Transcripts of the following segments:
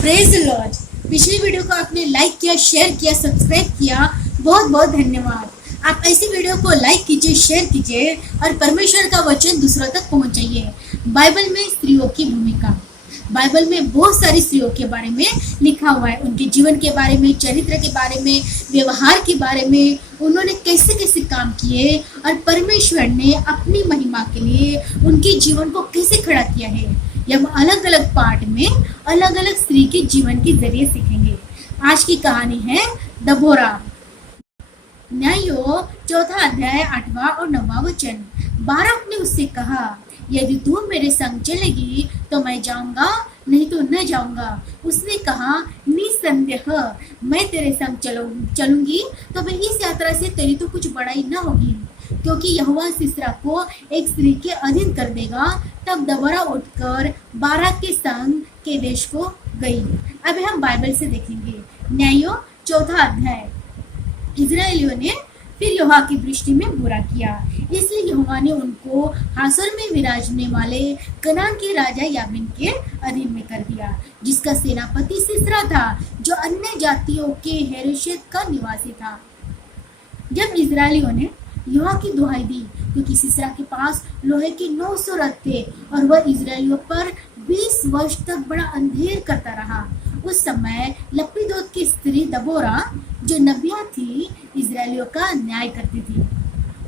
Praise the Lord. पिछली video को आपने लाइक किया, शेयर किया, सब्सक्राइब किया, बहुत बहुत धन्यवाद। आप ऐसी वीडियो को लाइक कीजिए, शेयर कीजिए और परमेश्वर का वचन दूसरों तक पहुंचाइए। बाइबल में स्त्रियों की भूमिका, बाइबल में बहुत सारी स्त्रियों के बारे में लिखा हुआ है, उनके जीवन के बारे में, चरित्र के बारे में, व्यवहार के बारे में, उन्होंने कैसे कैसे काम किए और परमेश्वर ने अपनी महिमा के लिए उनके जीवन को कैसे खड़ा किया है। ये हम अलग अलग पार्ट में अलग अलग स्त्री के जीवन के जरिए सीखेंगे। आज की कहानी है दबोरा। न्यायो 4 अध्याय 8वां और 9वां वचन। बाराक ने उससे कहा, यदि तू मेरे संग चलेगी तो मैं जाऊंगा, नहीं तो न जाऊंगा। उसने कहा, निसंदेह मैं तेरे संग चलूंगी, तो वह इस यात्रा से तेरी तो कुछ बड़ाई न होगी, क्योंकि यहोवा सिसरा को एक स्त्री के अधीन कर देगा। तब दबोरा उठकर बाराक के संग के देश को गई। अब हम बाइबल से देखेंगे। न्यायो 4 अध्याय। इजरायलियों ने फिर यहोवा की दृष्टि में बुरा किया, इसलिए यहोवा ने उनको हासोर में विराजने वाले कनान के राजा याबीन के अधीन में कर दिया, जिसका सेनापति सिसरा था, जो अन्य जातियों के हेरेशेत का निवासी था। जब इजरायलियों ने यहोवा की दुहाई दी, क्योंकि सिसरा के पास लोहे के 900 रथ थे और वह इजरायलियों पर 20 वर्ष तक बड़ा अंधेर करता रहा। उस समय लपीदोत की स्त्री दबोरा, जो नबिया थी, इजरायलियों का न्याय करती थी।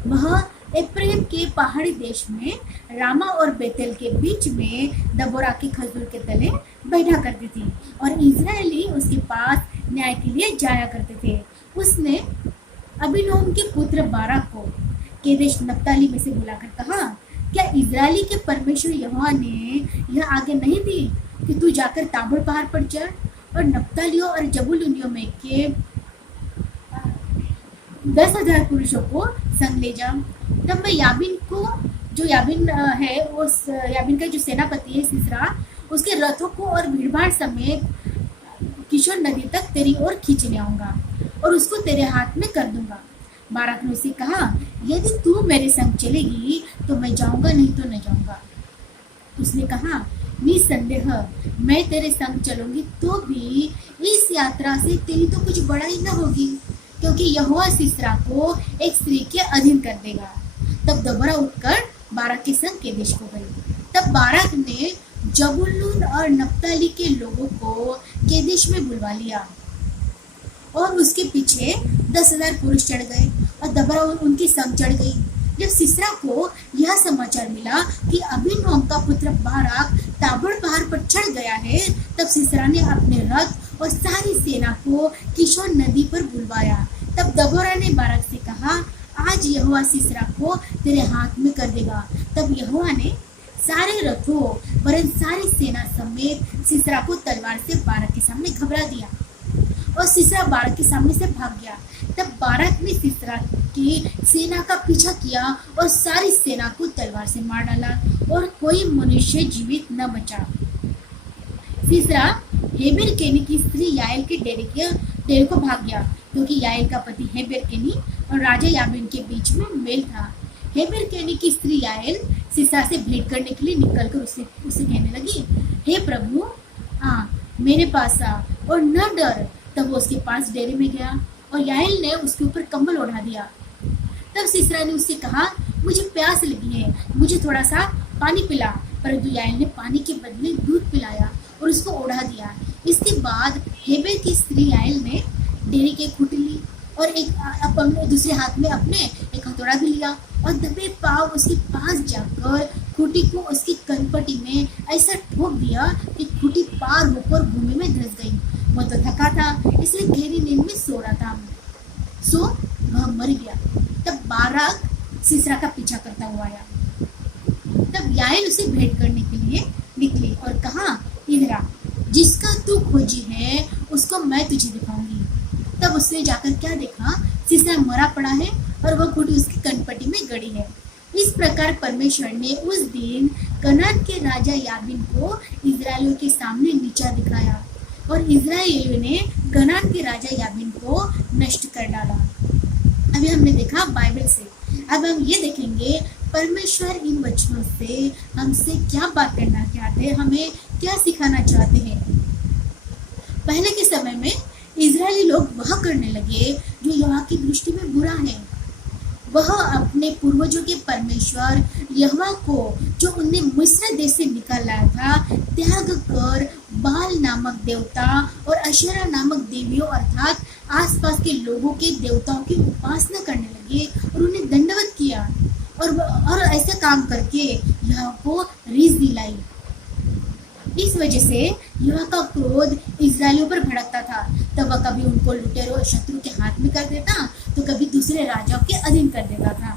वह एफ्रेम के पहाड़ी देश में रामा और बेतेल के बीच में दबोरा के खजूर के तले बैठा करती थी और इजरायली उसके पास न्याय के लिए जाया करते थे। उसने अबीनोम के पुत्र बाराक को केदेश नप्ताली में से बुलाकर कहा, क्या इजरायली के परमेश्वर यहोवा ने यह आज्ञा नहीं दी कि तू जाकर ताबोर पहाड़ पर चढ़ और नप्तालियों और जबूलूनियों में के 10,000 पुरुषों को संग ले जा। तब मैं याबीन को, जो याबीन है, उस याबीन का जो सेनापति है सिसरा, उसके रथों को और भीड़भाड़ समेत किशोर नदी तक तेरी ओर खींचने आऊंगा और उसको तेरे हाथ में कर दूंगा। बाराक ने उसे कहा, यदि तू मेरे संग चलेगी तो मैं जाऊंगा, नहीं तो न जाऊंगा। उसने कहा, निसंदेह मैं तेरे संग चलूंगी, तो भी इस यात्रा से तेरी तो कुछ बड़ाई न होगी, क्योंकि यहोवा सिसरा को एक स्त्री के अधीन कर देगा। तब दबोरा उठकर बाराक के संग केदेश को गई। तब बाराक ने जबूलून और नप्ताली के लोगों को केदेश में बुलवा लिया और उसके पीछे 10,000 पुरुष चढ़ गए और दबोरा उनके संग चढ़ गई। जब सिसरा को यह समाचार मिला कि अबीनोम का पुत्र बाराक ताबोर पहाड़ पर चढ़ गया है, तब सिसरा ने अपने रथ और सारी सेना को किशोर नदी पर बुलवाया। तब दबोरा ने बाराक से कहा, आज यहोवा सिसरा को तेरे हाथ में कर देगा। तब यहोवा ने सारे रथों वरन सारी सेना समेत सिसरा को तलवार से बाराक के सामने घबरा दिया और सिसरा बाराक के सामने से भाग गया। तब बाराक ने सिसरा की सेना का पीछा किया और सारी सेना को तलवार से मार डाला और कोई मनुष्य जीवित न बचा। सिसरा हेबेर केनी की स्त्री याएल के डेरे को भाग गया, क्योंकि याएल का पति हेबेर केनी और राजा याबीन के बीच में मेल था। हेबेर केनी की स्त्री याएल सिसरा से भेंट करने के लिए निकलकर उसे कहने लगी, हे प्रभु, मेरे पास आ और न डर। तब वो उसके पास डेरे में गया और याएल ने उसके ऊपर कंबल ओढ़ा दिया। तब सिसरा ने उससे कहा, मुझे प्यास लगी है, मुझे थोड़ा सा पानी पिला। परंतु याएल ने पानी के बदले दूध पिलाया और उसको ओढ़ा दिया। इसके बाद हेबेर की स्त्री याएल ने डेरे की खूंटी ली और अपने दूसरे हाथ में अपने एक हथौड़ा भी लिया और दबे पांव उसके पास जाकर खूंटी को उसकी कनपटी में ऐसा ठोक दिया कि खूंटी पार होकर भूमि में धंस गई। वह तो थका था, इसलिए गहरी नींद में सो रहा था, सो वह मर गया। तब बाराक सिसरा का पीछा करता हुआ आया। तब याएल उसे भेंट करने के लिए निकली और कहा, इधर आ, जिसका तू खोजी है उसको मैं तुझे दिखाऊंगी। तब उसने जाकर क्या देखा, सिसरा मरा पड़ा है और वह खूंटी उसकी कनपटी में गड़ी है। इस प्रकार परमेश्वर ने उस दिन कनान के राजा याबीन को इजरायलियों के सामने नीचा दिखाया और इजरायलियों ने कनान के राजा याबीन को नष्ट कर डाला। अभी हमने देखा बाइबल से। अब हम ये देखेंगे परमेश्वर इन वचनों से हमसे क्या बात करना चाहते हैं, हमें क्या सिखाना चाहते हैं। पहले के समय में इजरायली लोग वह करने लगे जो यहोवा की दृष्टि में बुरा है। वह अपने पूर्वजों के परमेश्वर यहोवा को, जो उन्हें मिस्र देश से निकाल लाया था, त्याग कर बाल नामक देवता और अशेरा नामक देवियों अर्थात आसपास के लोगों के देवताओं की उपासना करने लगे और उन्हें दंडवत किया और ऐसा काम करके यहोवा को रीस दिलाई। इस वजह से यहोवा का क्रोध इजरायलियों पर भड़कता था। तब वह कभी उनको लुटेरों और शत्रु के हाथ में कर देता तो कभी दूसरे राजाओं के अधीन कर देता था।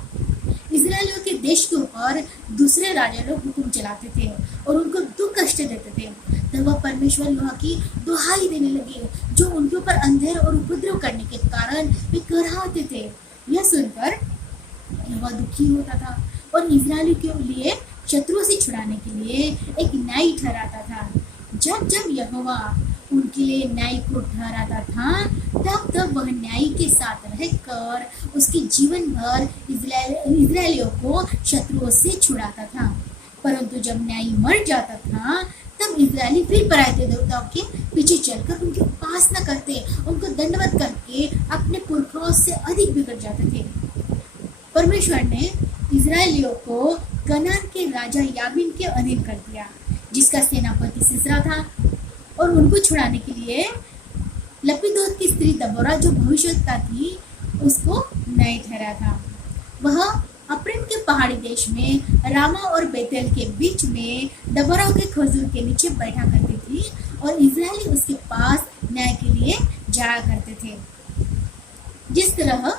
इजरायलियों के देश के ऊपर दूसरे राजा लोग हुक्म चलाते थे और उनको दुख कष्ट देते थे। तब वह परमेश्वर यहोवा की दुहाई देने लगे, जो उनके ऊपर अंधेर और उपद्रव करने के कारण वे कराहते थे। यह सुनकर यहोवा दुखी होता था और इजरायलियों के लिए शत्रुओं से छुड़ाने के लिए एक न्याय ठहराता था। जब जब यहोवा उनके लिए न्याय को ठहराता था, तब तब वह न्याय के साथ रहकर उसके जीवन भर इजरायलियों को शत्रुओं से छुड़ाता था। परंतु जब न्याय मर जाता था, तब इजरायली फिर पराए देवताओं के पीछे चलकर उनकी उपासना करते, उनको दंडवत करके अपने पुरखों से अधिक बिगड़ जाते थे। परमेश्वर ने इजरायलियों को कनान के राजा याबीन के अधीन कर दिया, जिसका सेनापति सिसरा था, और उनको छुड़ाने के लिए लपीदोत की स्त्री दबोरा, जो भविष्यवक्ता थी, उसको न्याय ठहरा था। वह अप्रीम के पहाड़ी देश में रामा और बेतेल के बीच में दबोरा के खजूर के नीचे बैठा करती थी और इजरायली उसके पास न्याय के लिए जाया करते थे। जिस तरह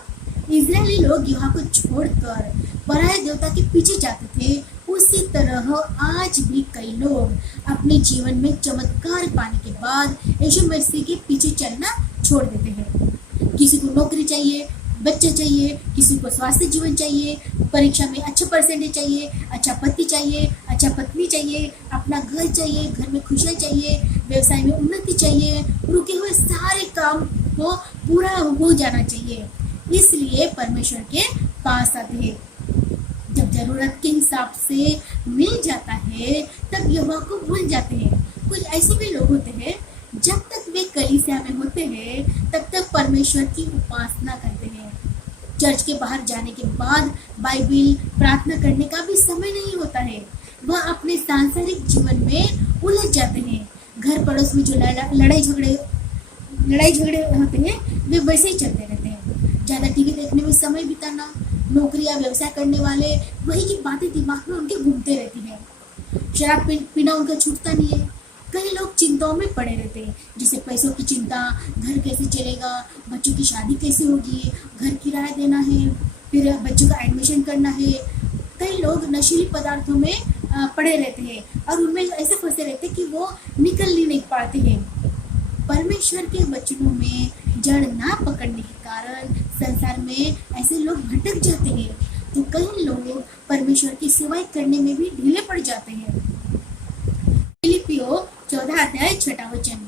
इजरायली लोग यहोवा को छोड़कर पराये देवता के पीछे जाते थे, उसी तरह आज भी कई लोग अपने जीवन में चमत्कार पाने के बाद यीशु मसीह के पीछे चलना छोड़ देते हैं। किसी को नौकरी चाहिए, बच्चे चाहिए, किसी को स्वास्थ्य जीवन चाहिए, परीक्षा में अच्छा परसेंटेज चाहिए, अच्छा पति चाहिए, अच्छा पत्नी चाहिए, अपना घर चाहिए, घर में खुशियाँ चाहिए, व्यवसाय में उन्नति चाहिए, रुके हुए सारे काम को पूरा हो जाना चाहिए। इसलिए परमेश्वर के पास आते हैं। जब जरूरत के हिसाब से मिल जाता है, तब यहोवा को भूल जाते हैं। कुछ ऐसे भी लोग होते हैं, जब तक वे कलीसिया में होते हैं तब तक परमेश्वर की उपासना करते हैं। चर्च के बाहर जाने के बाद बाइबिल प्रार्थना करने का भी समय नहीं होता है। वह अपने सांसारिक जीवन में उलझ जाते हैं। घर पड़ोस में जो लड़ाई झगड़े होते हैं, वे वैसे ही चलते रहते हैं। ज़्यादा टीवी देखने में समय बिताना, नौकरी या व्यवसाय करने वाले वही की बातें दिमाग में उनके घूमते रहती हैं। शराब पीना उनका छूटता नहीं है। कई लोग चिंताओं में पड़े रहते हैं, जैसे पैसों की चिंता, घर कैसे चलेगा, बच्चों की शादी कैसे होगी, घर किराया देना है, फिर बच्चों का एडमिशन करना है। कई लोग नशीली पदार्थों में पड़े रहते हैं और उनमें ऐसे फंसे रहते हैं कि वो निकल ही नहीं पाते हैं। परमेश्वर के वचनों में जड़ ना पकड़ने के कारण संसार में ऐसे लोग भटक जाते हैं। तो कई लोग परमेश्वर की सेवाएं करने में भी ढीले पड़ जाते हैं। फिलिपियों 14:6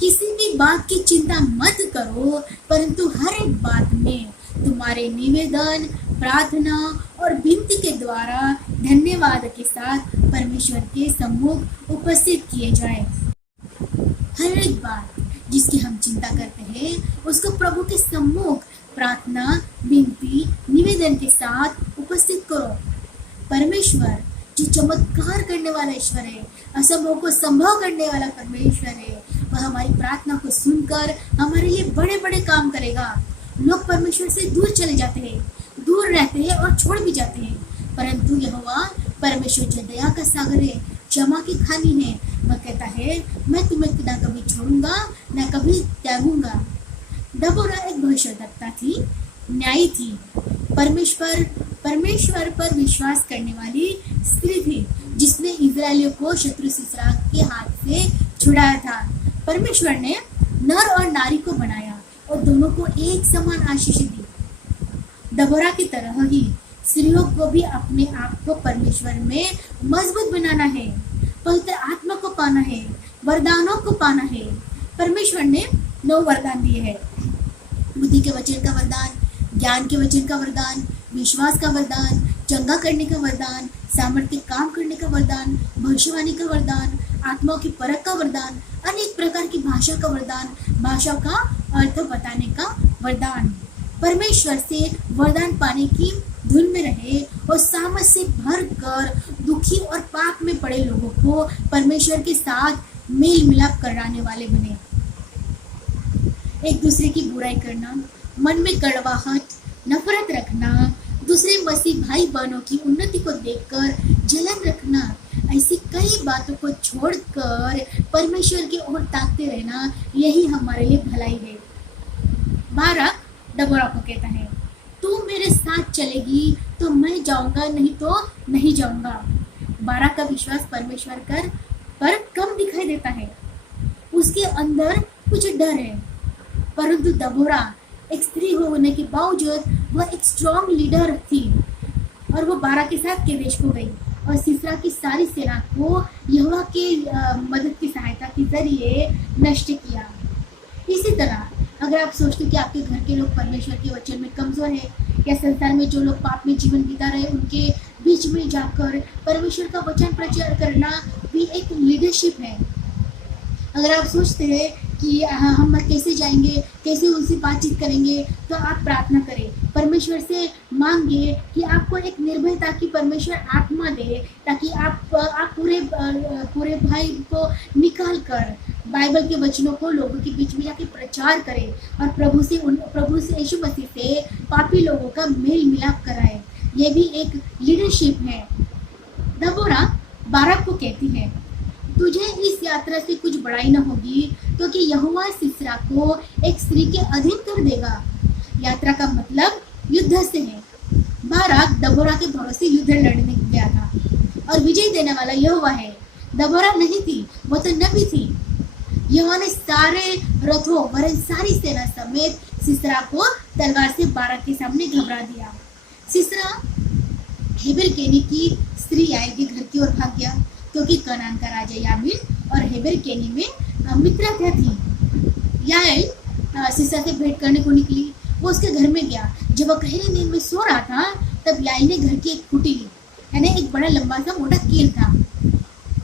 किसी भी बात की चिंता मत करो, परंतु हर एक बात में तुम्हारे निवेदन, प्रार्थना और विनती के द्वारा धन्यवाद के साथ परमेश्वर के सम्मुख उपस्थित किए जाए। हर एक बात जिसकी हम चिंता करते हैं, उसको प्रभु के सम्मुख प्रार्थना, विनती, निवेदन के साथ उपस्थित करो। परमेश्वर जो चमत्कार करने वाला ईश्वर है, असंभव को संभव करने वाला परमेश्वर है, वह हमारी प्रार्थना को सुनकर हमारे लिए बड़े बड़े काम करेगा। लोग परमेश्वर से दूर चले जाते हैं, दूर रहते हैं और छोड़ भी जाते हैं, परंतु यहोवा परमेश्वर जो दया का सागर है, क्षमा की खानी है, वह कहता है मैं तुम्हें ना कभी छोड़ूंगा ना कभी त्यागूंगा। दबोरा एक भविष्यद्वक्ता थी, न्यायी थी, परमेश्वर पर विश्वास करने वाली स्त्री थी, जिसने इजरायलियों को शत्रु सिसरा के हाथ से छुड़ाया था। परमेश्वर ने नर और नारी को बनाया और दोनों को एक समान आशीष दी। दबोरा की तरह ही स्त्रियों को भी अपने आप को परमेश्वर में मजबूत बनाना है, पवित्र आत्मा को पाना है, वरदानों को पाना है। परमेश्वर ने 9 वरदान दिए हैं। बुद्धि के वचन का वरदान, ज्ञान के वचन का वरदान, विश्वास का वरदान, चंगा करने का वरदान, सामर्थ्य काम करने का वरदान, भविष्यवाणी का वरदान, आत्माओं की परख का वरदान, अनेक प्रकार की भाषा का वरदान, भाषा का अर्थ बताने का वरदान। परमेश्वर से वरदान पाने की धुन में रहे और सामर्थ से भर कर दुखी और पाप में पड़े लोगों को परमेश्वर के साथ मेल मिलाप कराने वाले बने। एक दूसरे की बुराई करना, मन में कड़वाहट, नफरत रखना, दूसरे मसीह भाई बहनों की उन्नति को देखकर जलन रखना, ऐसी कई बातों को छोड़कर परमेश्वर की ओर ताकते रहना, यही हमारे लिए भलाई है। बाराक दबोरा को कहता है, तू मेरे साथ चलेगी तो मैं जाऊंगा, नहीं तो नहीं जाऊंगा। बाराक का विश्वास परमेश्वर पर कम दिखाई देता है, उसके अंदर कुछ डर है। परंतु दबोरा एक स्त्री होने के बावजूद वह एक स्ट्रॉन्ग लीडर थी और वो बाराक के साथ केदेश को गई और सिसरा की सारी सेना को यहोवा के मदद की सहायता के जरिए नष्ट किया। इसी तरह अगर आप सोचते कि आपके घर के लोग परमेश्वर के वचन में कमजोर है या संसार में जो लोग पाप में जीवन बिता रहे उनके बीच में जाकर परमेश्वर का वचन प्रचार करना भी एक लीडरशिप है। अगर आप सोचते हैं कि हम कैसे जाएंगे, कैसे उनसे बातचीत करेंगे, तो आप प्रार्थना करें, परमेश्वर से मांगे कि आपको एक निर्भयता की परमेश्वर आत्मा दे, ताकि आप पूरे भाई को निकाल कर बाइबल के वचनों को लोगों के बीच में जाके प्रचार करें और प्रभु से यीशु मसीह से पापी लोगों का मेल मिलाप कराए। ये भी एक लीडरशिप है। दबोरा बाराक को कहती है, तुझे इस यात्रा से कुछ बड़ाई न होगी, क्योंकि यहोवा सिसरा को एक स्त्री के अधीन कर देगा। यात्रा का मतलब युद्ध से है। बाराक दबोरा के भरोसे युद्ध लड़ने गया था और विजय देने वाला यहोवा है। दबोरा नहीं थी, वो तो नबी थी। यहोवा ने सारे रथों वरन सारी सेना समेत सिसरा को तलवार से बाराक के सामने घबरा दिया। सिसरा हेबेर केनी की स्त्री याएल के घर की ओर भाग गया, क्योंकि कनान का राजा याबीन और हेबेर केनी में मित्रता थी। याएल सिसरा से भेंट करने को निकली, वो उसके घर में गया। जब वह गहरी नींद में सो रहा था तब याएल ने घर की एक खूंटी ली, यानी एक बड़ा लंबा सा मोटा कील था,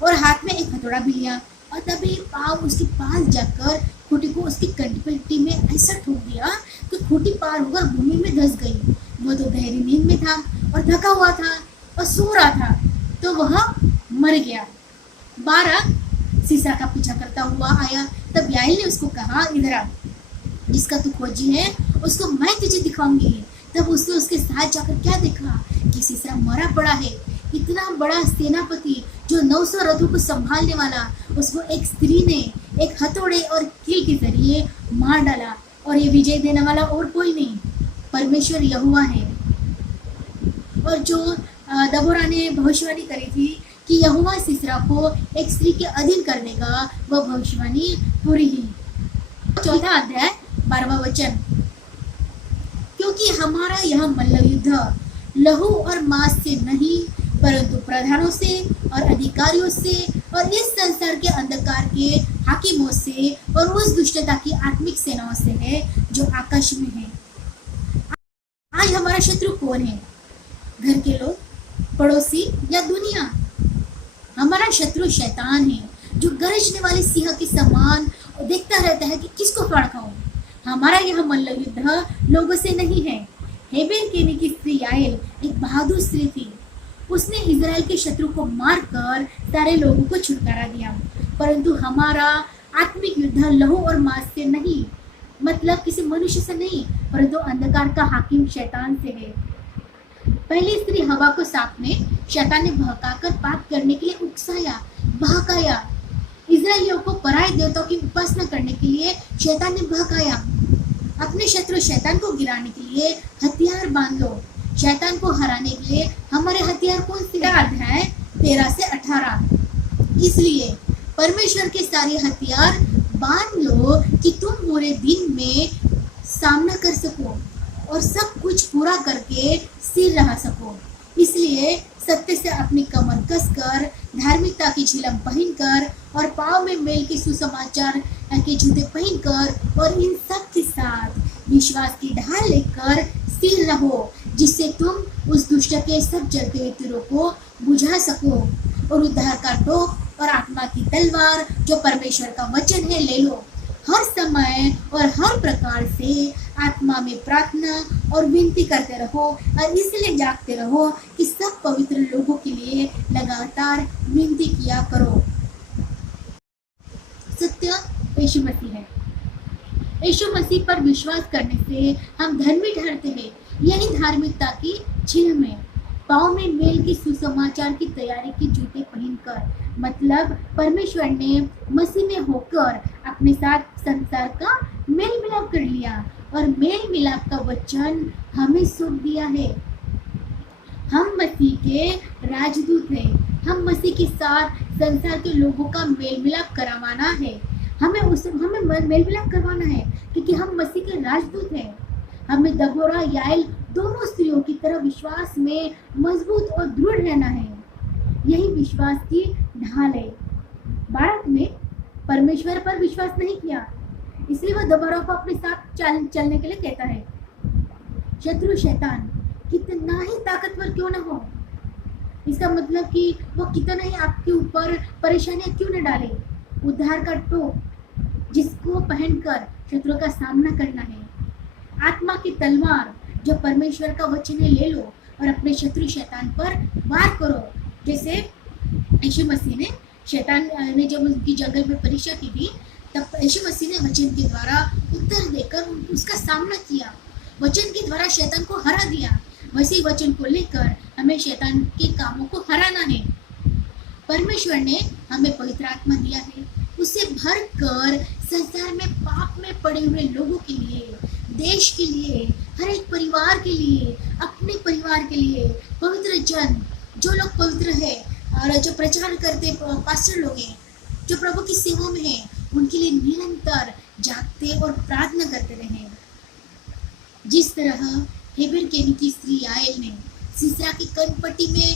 और हाथ में एक हथौड़ा भी लिया और तभी पाँव उसके पास जाकर खूंटी को उसकी कंठपट्टी में ऐसा ठोक दिया कि खूंटी पार होकर भूमि में धंस गई। वो तो गहरी नींद में था और थका हुआ था और सो रहा था, तो वह मर गया। बाराक सिसरा का पीछा करता हुआ आया, तब याएल ने उसको कहा, इधर आ, जिसका तू खोजी है उसको मैं तुझे दिखाऊंगी। तब उसने उसके साथ जाकर क्या देखा कि सिसरा मरा पड़ा है। इतना बड़ा सेनापति जो 900 रथों को संभालने वाला, उसको एक स्त्री ने एक हथौड़े और कील के जरिए मार डाला, और ये विजय देने वाला और कोई नहीं, परमेश्वर यहोवा है। और जो दबोरा ने भविष्यवाणी करी थी कि यहोवा सिसरा को एक स्त्री के अधीन कर देगा, वह भविष्यवाणी पूरी ही। चौथा अध्याय 12वां वचन, क्योंकि हमारा यह मल्लयुद्ध लहू और मांस से नहीं, परंतु प्रधानों से और अधिकारियों से और इस संसार के अंधकार के हाकिमों से और उस दुष्टता की आत्मिक सेनाओं से है जो आकाश में है। आज हमारा शत्रु कौन है? घर के लोग, पड़ोसी या दुनिया? हमारा शत्रु शैतान है, जो गरजने वाले सिंह के समान देखता रहता है कि किसको फाड़ खाऊं। हमारा यह मल्लयुद्ध लोगों से नहीं है। हेबेर केनी की स्त्री याएल एक बहादुर स्त्री थी। उसने इजराइल के शत्रु को मारकर सारे लोगों को छुटकारा दिया। परंतु हमारा आत्मिक युद्ध लहू और मांस से नहीं, मतलब किसी मनुष्य से नहीं, परंतु अंधकार का हाकिम शैतान से है। पहली स्त्री हवा को सांप ने शैतान ने बहकाकर पाप करने के लिए उकसाया, बहकाया। इजराइलियों को पराये देवताओं की उपासना करने के लिए शैतान ने बहकाया। अपने शत्रु शैतान को गिराने के लिए हथियार बांध लो। शैतान को हराने के लिए हमारे हथियार कौन से? अध्याय 13 से 18। इसलिए परमेश्वर के सारे हथियार बांध लो कि तुम पूरे दिन में सामना कर सको और सब कुछ पूरा करके स्थिर रह सको। इसलिए सत्य से अपनी कमर कसकर, धार्मिकता की झिलम पहनकर और पाँव में मेल के सुसमाचार के जूते पहनकर और इन सब के साथ विश्वास की ढाल लेकर स्थिर रहो, जिससे तुम उस दुष्ट के सब जलते हुए तीरों को बुझा सको और उद्धार का टोक और आत्मा की तलवार जो परमेश्वर का वचन है ले लो। हर समय और हर प्रकार से आत्मा में प्रार्थना और विनती करते रहो और इसलिए जागते रहो कि सब पवित्र लोगों के लिए लगातार विनती किया करो। सत्य यीशु मसीह है। यीशु मसीह पर विश्वास करने से हम धर्मी ठहरते हैं। यही धार्मिकता की चिन्ह में पाँव में मेल की सुसमाचार की तैयारी की जूते पहनकर, मतलब परमेश्वर ने मसीह में होकर अपने साथ संसार का मेल मिलाप कर लिया और मेल मिलाप का वचन हमें सौंप दिया है। हम मसीह के राजदूत हैं। हम मसीह के साथ संसार के लोगों का मेल मिलाप करवाना है। हमें मेल मिलाप करवाना है क्योंकि हम मसीह के राजदूत हैं। हमें दबोरा याएल दोनों स्त्रियों की तरह विश्वास में मजबूत और दृढ़ रहना है। यही विश्वास की ढाल है। बाराक ने परमेश्वर पर विश्वास नहीं किया, इसलिए वह दबोरा को अपने साथ चलने के लिए कहता है। शत्रु शैतान कितना ही ताकतवर क्यों न हो, इसका मतलब कि वो कितना ही आपके ऊपर परेशानियां क्यों न डाले, उद्धार का टोप जिसको पहनकर शत्रु का सामना करना है। आत्मा की तलवार जो परमेश्वर का वचन है ले लो और अपने शत्रु शैतान पर वार करो। जैसे यीशु मसीह ने शैतान ने जब उनकी जंगल में परीक्षा की थी, तब यीशु मसीह ने वचन के द्वारा उत्तर देकर उसका सामना किया। वचन के द्वारा शैतान को हरा दिया। वैसे वचन को लेकर हमें शैतान के कामों को हराना है। परमेश्वर ने हमें पवित्र आत्मा दिया है, उससे भर कर संसार में पाप में पड़े हुए लोगों के लिए, देश के लिए, हर एक परिवार के लिए, अपने परिवार के लिए, पवित्र जन जो लोग पवित्र है और जो प्रचार करते पास्टर लोग हैं, जो प्रभु की सेवा में हैं, उनके लिए निरंतर जागते और प्रार्थना करते रहे। जिस तरह हेबर केनी की स्त्री याएल ने सीसरा की कनपट्टी में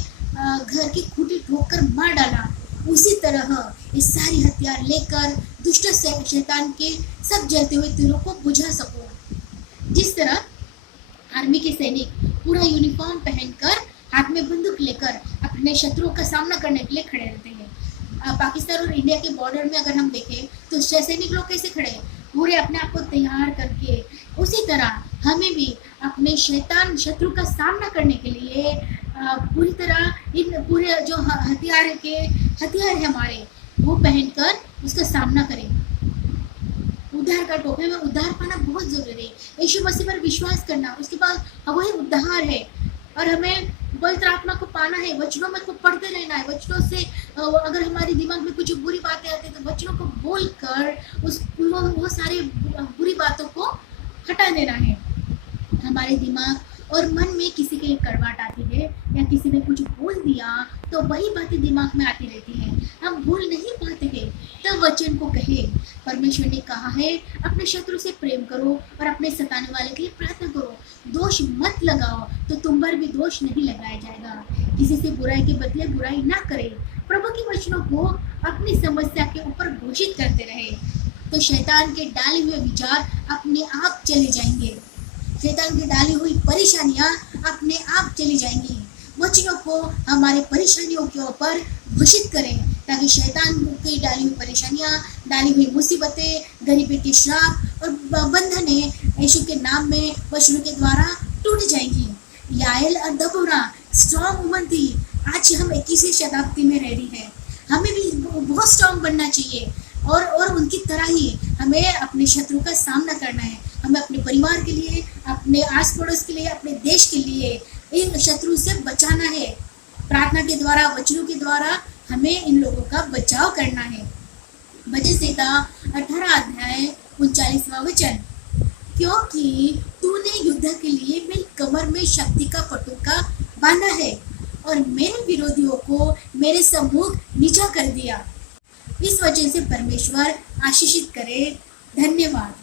घर की खूंटी ठोककर मार डाला, उसी तरह ये सारी हथियार लेकर दुष्ट शैतान के सब जलते हुए तीरों को बुझा सको। जिस तरह आर्मी के सैनिक पूरा यूनिफॉर्म पहनकर हाथ में बंदूक लेकर अपने शत्रुओं का सामना करने के लिए खड़े रहते हैं। पाकिस्तान और इंडिया के बॉर्डर में अगर हम देखें तो सैनिक लोग कैसे खड़े हैं, पूरे अपने आप को तैयार करके। उसी तरह हमें भी अपने शैतान शत्रु का सामना करने के लिए पूरी तरह इन पूरे जो हथियार है हमारे, वो पहनकर उसका सामना करें। उद्धार का टोपे में उद्धार पाना बहुत जरूरी है। यीशु मसीह पर विश्वास करना, उसके बाद वही उद्धार है। और हमें पवित्र आत्मा को पाना है, वचनों में को पढ़ते रहना है। वचनों से अगर हमारे दिमाग में कुछ बुरी बातें आती है तो वचनों को बोलकर वो सारी बुरी बातों को हटा देना है। हमारे दिमाग और मन में किसी के लिए कड़वाहट आती है या किसी ने कुछ बोल दिया तो वही बातें दिमाग में आती रहती हैं, हम भूल नहीं पाते हैं। तब वचन को कहे, परमेश्वर ने कहा है अपने शत्रु से प्रेम करो और अपने सताने वाले के लिए प्रार्थना करो। दोष मत लगाओ तो तुम पर भी दोष नहीं लगाया जाएगा। किसी से बुराई के बदले बुराई ना करे। प्रभु के वचनों को अपनी समस्या के ऊपर घोषित करते रहे तो शैतान के डाले हुए विचार अपने आप चले जाएंगे। शैतान की डाली हुई परेशानियां अपने आप चली जाएंगी। वचनों को हमारे परेशानियों के ऊपर घोषित करें ताकि शैतान की डाली हुई परेशानियां, डाली हुई मुसीबतें, गरीबी के श्राप और बंधने यीशु के नाम में वचनों के द्वारा टूट जाएंगी। याएल और दबोरा स्ट्रॉन्ग वुमन थी। आज हम 21वीं शताब्दी में रह रही है, हमें भी बहुत स्ट्रॉन्ग बनना चाहिए और उनकी तरह ही हमें अपने शत्रु का सामना करना है। हमें अपने परिवार के लिए, अपने आस पड़ोस के लिए, अपने देश के लिए इन शत्रु से बचाना है। प्रार्थना के द्वारा, वचनों के द्वारा हमें इन लोगों का बचाव करना है। भजन संहिता 18 अध्याय 39वां वचन, क्योंकि तूने युद्ध के लिए मेरी कमर में शक्ति का पटुका बांधा है और मेरे विरोधियों को मेरे सम्मुख नीचा कर दिया। इस वजह से परमेश्वर आशीषित करे। धन्यवाद।